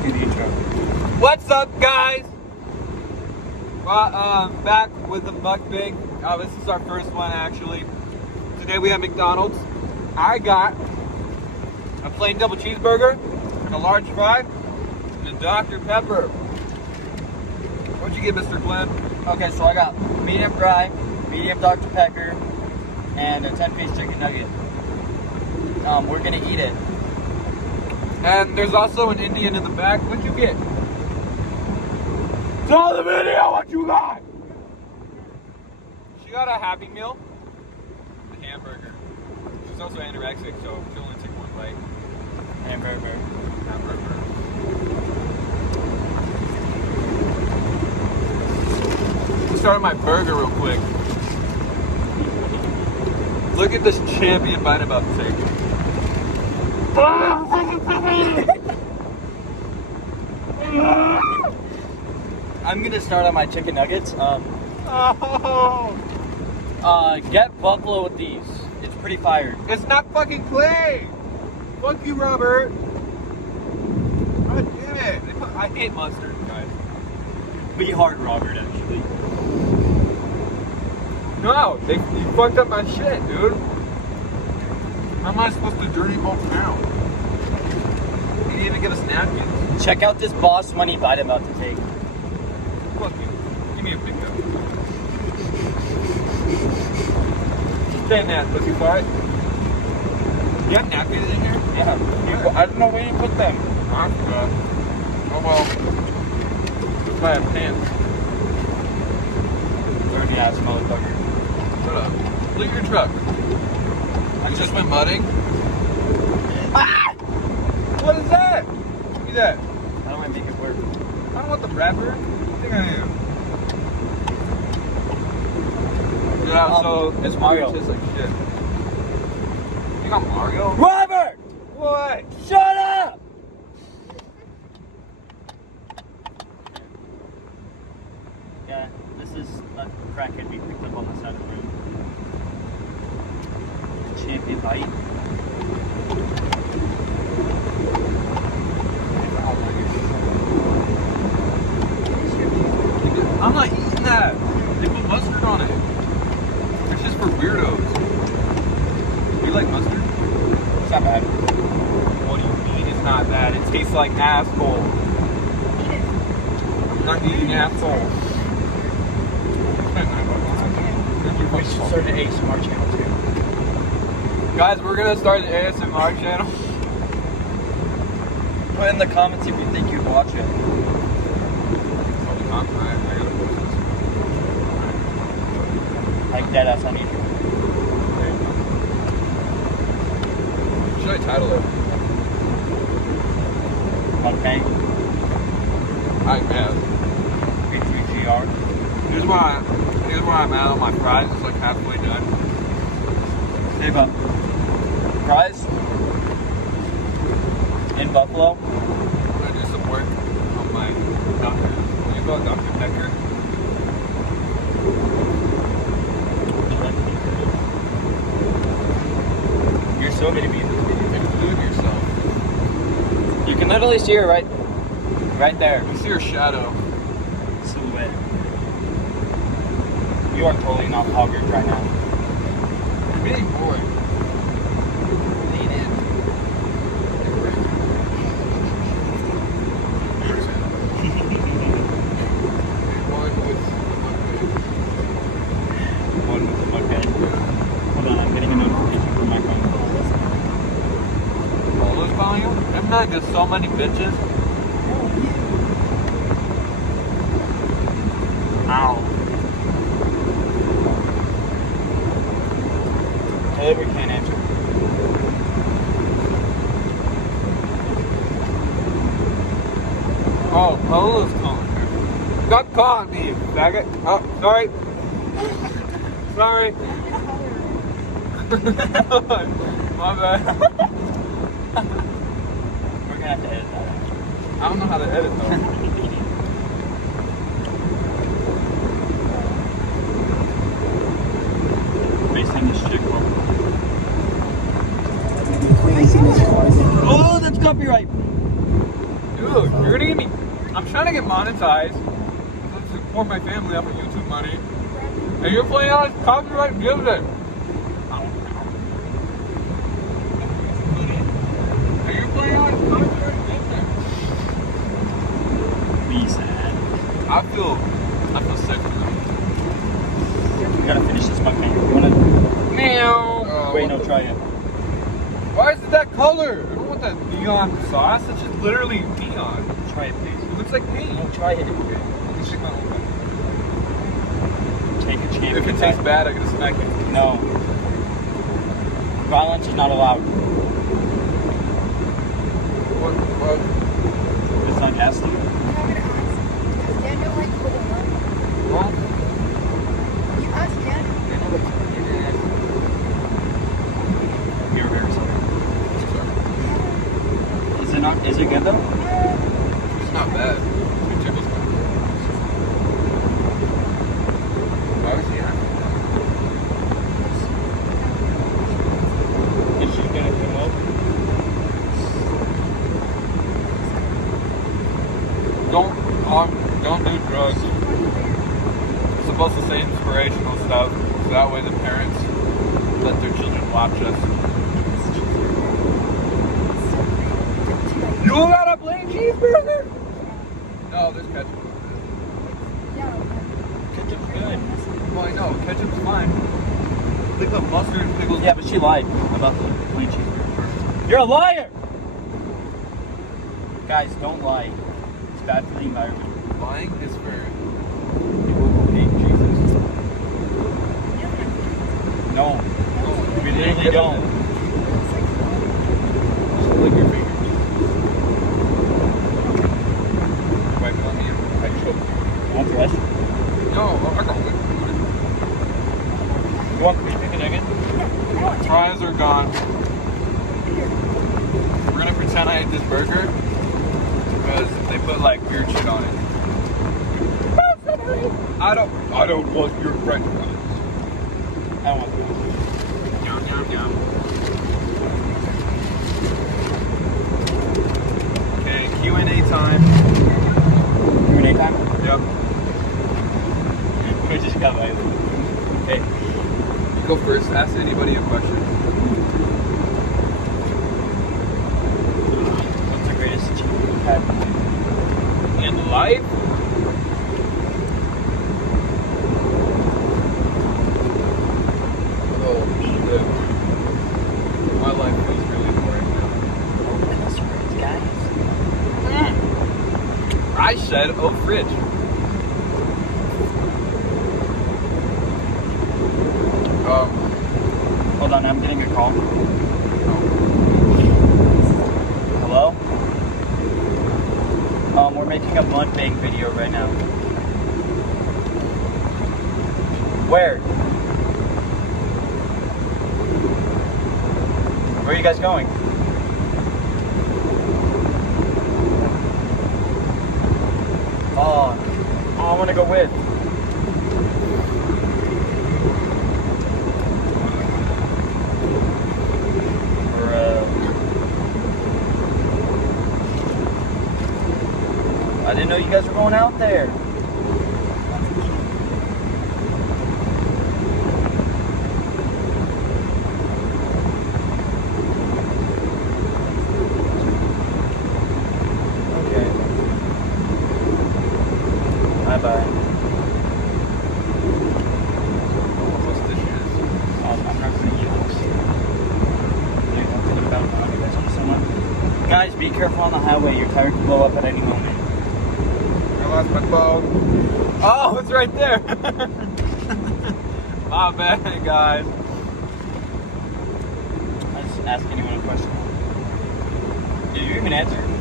What's up, guys? Back with the mukbang. This is our first one, actually. Today we have McDonald's. I got a plain double cheeseburger and a large fry and a Dr. Pepper. What'd you get, Mr. Glenn? Okay, so I got medium fry, medium Dr. Pepper, and a 10-piece chicken nugget. We're gonna eat it. And there's also an Indian in the back. What'd you get? Tell the video what you got! She got a Happy Meal, a hamburger. She's also anorexic, so she'll only take one bite. Hamburger. Let's start with my burger real quick. Look at this champion bite I'm about to take. I'm gonna start on my chicken nuggets. Get buffalo with these. It's pretty fire. It's not fucking clay! Fuck you, Robert! God damn it! I hate mustard, guys. Be hard, Robert, actually. No, you fucked up my shit, dude. How am I supposed to dirty both now? You didn't even give us napkins. Check out this boss money bite I'm about to take. Fuck you. Give me a big cup. Stay in that, pussy fart. You have napkins in here? Yeah. I don't know where you put them. I forgot. Oh well. Let's buy a pants. Dirty ass motherfucker. Shut up. Look at your truck. I just went mudding. Ah! What is that? Give me that. How do I make it work? I don't want the wrapper. I think I am. Yeah, so it's Mario. It tastes like shit. You got Mario? Robert! What? Shut up! Yeah, this is a crackhead we picked up on the side of the road. Champion bite. I'm not eating that. They put mustard on it. It's just for weirdos. You like mustard? It's not bad. What do you mean it's not bad? It tastes like asshole. I'm not eating asshole. We should start an ASMR channel too. Guys, we're gonna start an ASMR channel. Put in the comments if you think you'd watch it. Like deadass on YouTube. What should I title it? MUKBANG. I guess. B3GR. Here's where I'm at on my fries. It's like halfway done. Save up. Fries. In Buffalo. I'm gonna do some work on my Dr. What do you call it? Dr. Pepper. You're so gonna be in this video. Include yourself. You can literally see her right there. You see your shadow. Silhouette. You are totally not hoggered right now. You're being bored. Lean in. One with the MUKBANG. Hold on, I'm getting a notification from my phone. Polo's calling you? I'm not just so many bitches. Ow. Taylor can't answer. Oh, Polo's calling her. Stop calling me, you faggot. Oh, sorry. Sorry. My bad. We're gonna have to edit that out. I don't know how to edit though. Facing this chick. Facing this Oh, that's copyright. Dude, you're gonna get me. I'm trying to get monetized. I'm support my family off of YouTube money. And you're playing on copyright music. And you're playing on copyright music. Be sad. I feel sick. We gotta finish this mukbang. You wanna? Meow. Wait, no, try it. Why is it that color? I don't want that neon sauce. It's just literally neon. Try it, please. It looks like paint. No, try it. Let me stick my own back. Take a chance. If it tastes bad, I'm gonna smack it. No. Violence is not allowed. What? It's not nasty. I'm gonna ask. Does Daniel like putting on? Well, You asked Daniel. You're very sorry. Is it not? Is it good though? it's not bad. It tickles me. Why was he happy? Is she gonna come up? Don't do drugs. It's supposed to say inspirational stuff, so that way the parents let their children watch us. You got a plain cheeseburger? No, there's ketchup. Yeah. Ketchup's good. Well, I know, ketchup's fine. They put mustard and pickles. Yeah, but she lied about the plain cheeseburger. You're a liar! Guys, don't lie. It's bad for the environment. Lying is for people who hate Jesus. No. We literally don't. Just lick your fingers. Wipe it on me. I choked. You want fresh? No, I got it. You want beef chicken again? Fries are gone. We're gonna pretend I ate this burger because they put like weird shit on it. I don't want your french fries. I don't want that. Yum, yum, yum. Okay, Q&A time. Q&A time? Yep. We just got like, okay. You go first. Ask anybody a question. What's the greatest achievement you've had In life? Oh, shit. My life feels really boring now. guys? I said, oh, fridge. Hold on, I'm getting a call. Hello? We're making a mukbang video right now. Where? Where are you guys going? Oh, I want to go with. I didn't know you guys were going out there. Okay. Bye-bye. What's the shoes? I'm not going to use this. I'm thinking about how you guys want someone. Guys, be careful on the highway. Your tire can blow up at any moment. I lost my phone. Oh, it's right there. My bad, guys. Let's ask anyone a question. Did you even answer?